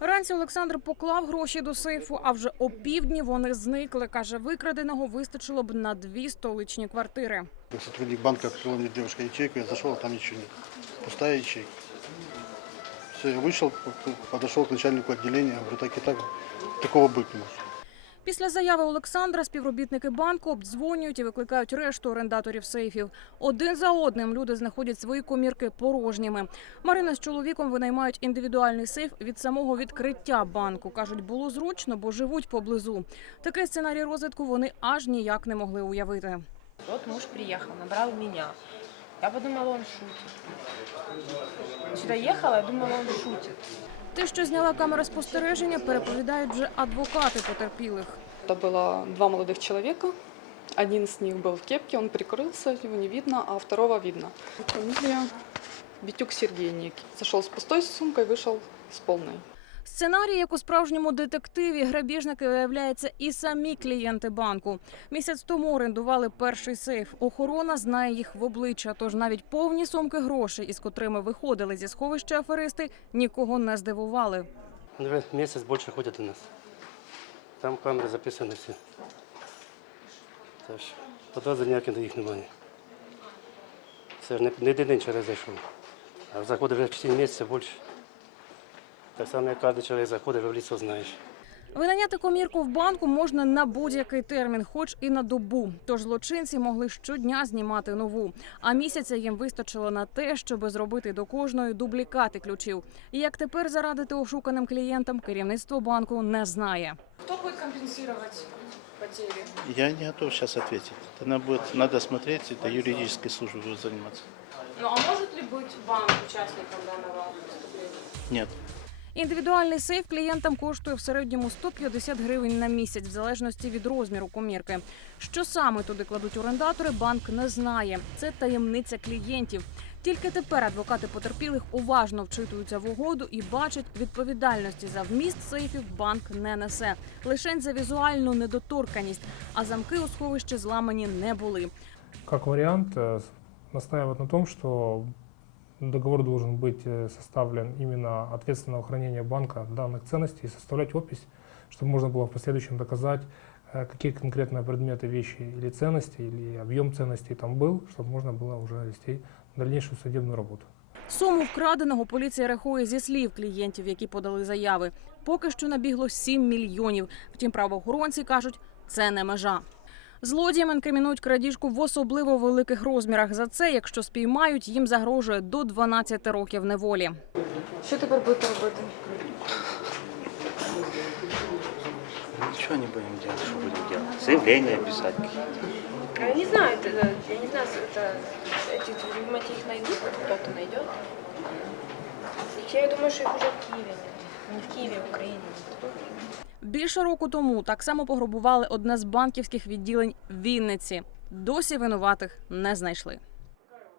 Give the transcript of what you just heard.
Вранці Олександр поклав гроші до сейфу, а вже опівдні вони зникли. Каже, викраденого вистачило б на дві столичні квартири. Сотрудник банка открыл мне девушка ячейку, я зашел, а там ничего нет. Пустая ячейка. Все, я вышел, п- подошел к начальнику отделения, говорю, так и так, такого быть не может. Після заяви Олександра співробітники банку обдзвонюють і викликають решту орендаторів сейфів. Один за одним люди знаходять свої комірки порожніми. Марина з чоловіком винаймають індивідуальний сейф від самого відкриття банку. кажуть, було зручно, бо живуть поблизу. Такий сценарій розвитку вони аж ніяк не могли уявити. Вот муж приехал, набрал меня. Я подумала, он шутит. Сюда ехала, я думала, он шутит. Те, що зняла камера спостереження, переповідають вже адвокати потерпілих. Это было два молодых человека. Один из них был в кепке, он прикрылся, его не видно, а второго видно. Фамилия Битюк Сергей некий. Зашел с пустой сумкой, вышел с полной. Сценарій, як у справжньому детективі, грабіжники виявляється і самі клієнти банку. Місяць тому орендували перший сейф. Охорона знає їх в обличчя. Тож навіть повні сумки грошей, із котрими виходили зі сховища аферисти, нікого не здивували. Месяц больше ходит у нас. Там камеры записаны все. Тож, подозрень ніяких до їх немає. Це ж не, день через зайшов. А заходить вже в 4 місяці більше. Так само, як кожен чоловік заходить, вже в лісо знаєш. Винайняти комірку в банку можна на будь-який термін, хоч і на добу. Тож злочинці могли щодня знімати нову. А місяця їм вистачило на те, щоб зробити до кожної дублікати ключів. І як тепер зарадити ошуканим клієнтам, керівництво банку не знає. Кто будет компенсировать потери? Я не готов сейчас ответить. Это надо, будет, надо смотреть, это юридической службой будет заниматься. Ну а может ли быть банк участником данного преступления? Нет. Індивідуальний сейф клієнтам коштує в середньому 150 гривень на місяць, в залежності від розміру комірки. Що саме туди кладуть орендатори, банк не знає. Це таємниця клієнтів. Тільки тепер адвокати потерпілих уважно вчитуються в угоду і бачать, відповідальності за вміст сейфів банк не несе. Лишень за візуальну недоторканість, а замки у сховищі зламані не були. Как вариант, э, настаивают на том, что договор должен быть э, составлен именно ответственного хранения банка данных ценностей и составлять опись, чтобы можно было в последующем доказать, э, какие конкретно предметы, вещи или ценности, или объем ценностей там был, чтобы можно было уже вести дальнейшую судебную работу. Суму вкраденого поліція рахує зі слів клієнтів, які подали заяви. Поки що набігло 7 мільйонів. Втім, правоохоронці кажуть, це не межа. Злодіям інкримінують крадіжку в особливо великих розмірах. За це, якщо спіймають, їм загрожує до 12 років неволі. Що тепер будете робити? Ничего не будем делать, что будем делать? Заявление писать. Я не знаю, это, я не знаю, это, эти думаете, их найдут, кто-то найдет. Я думаю, что их уже в Киеве нет. Не в Києві, в Україні. Більше року тому так само пограбували одне з банківських відділень Вінниці. Досі винуватих не знайшли.